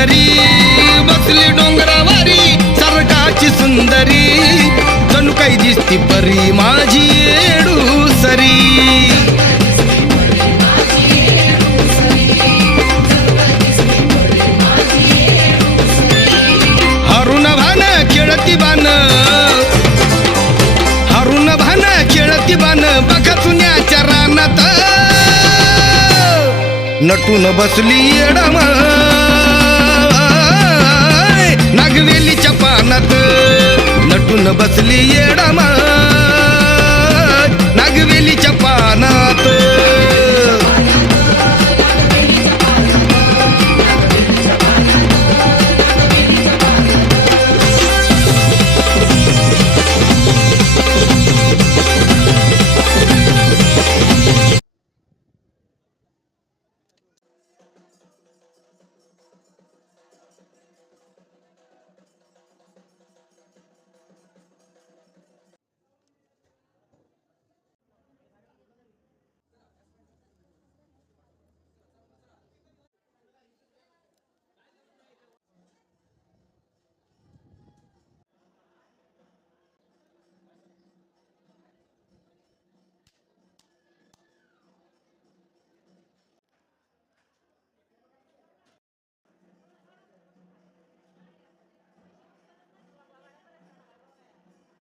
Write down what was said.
सुंदरी बसली डोंगरावारी सरकाची सुंदरी जणू काही दिसती परी माझी येडूसरी हरुण भान खेळती बान हरुण भान खेळती बान बघा चुन्याच्या रानात नटून बसली येडम नागवेलीच्या पानात नटून बसली येडम